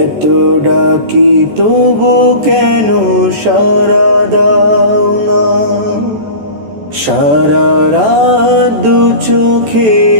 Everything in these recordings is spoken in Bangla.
এত ডাকি তবু কেন সারা দাও না? সারা রাত দু চোখে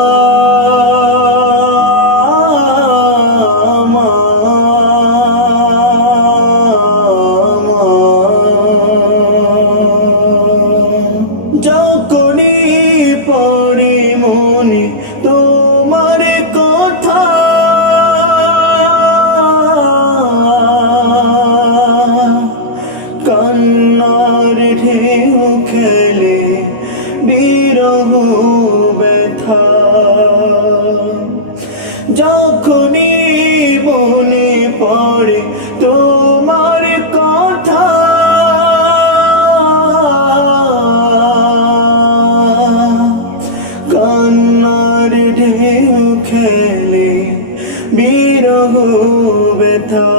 ব্যথা।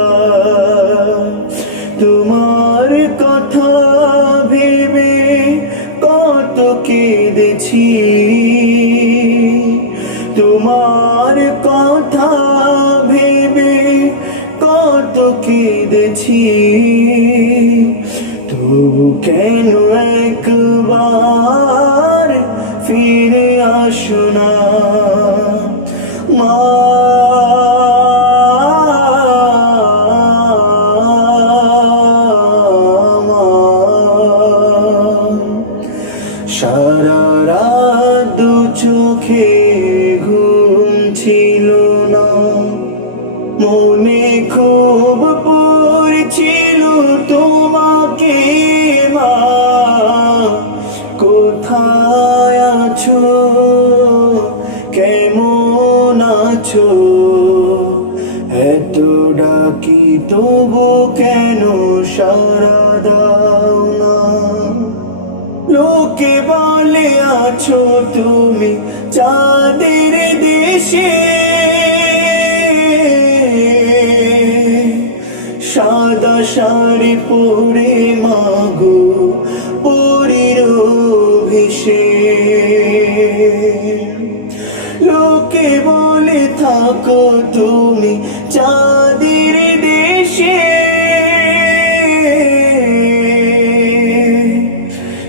তোমার কথা ভেবে কত কেঁদেছি। তোমার কথা ভেবে কত কেঁদেছি। তবু কেন একবার ফিরে আসো মনে খুব পড়ছিল তোমাকে মা। কোথায় আছো? কেমন আছো? এত ডাকি তবু কেন সারা দাও না? লোকে বলে আছো তুমি চাঁদের দেশে। শাড়ি পরে মাগো পরির ভেসে লোকে বলে, থাকো তুমি চাঁদের দেশে।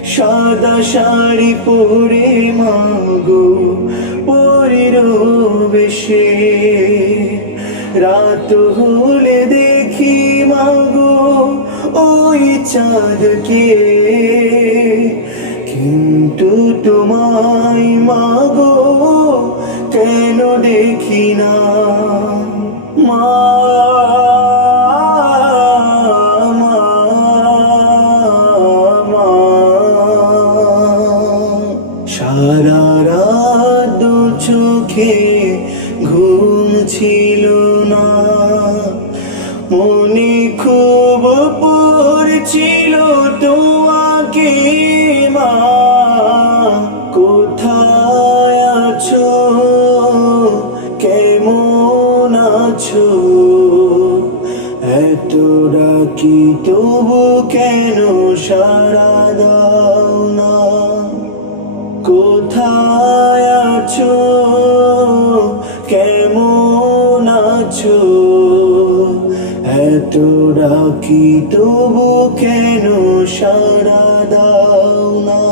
সাদা শাড়ি পরে মাগো পরের বেশে রাত হলে দেখি চাঁদকে কিন্তু তোমায় মাগো, কেন দেখি না? মা। সারা চোখে ঘুম ছিল না। মনে খুব পড়ছিল তোমাকে মা? কোথায় আছো? কেমন আছো? এত ডাকি তবু কেন সারা দাও না? কোথায় আছো? এত রাখি তবু কেন সারা দাও না?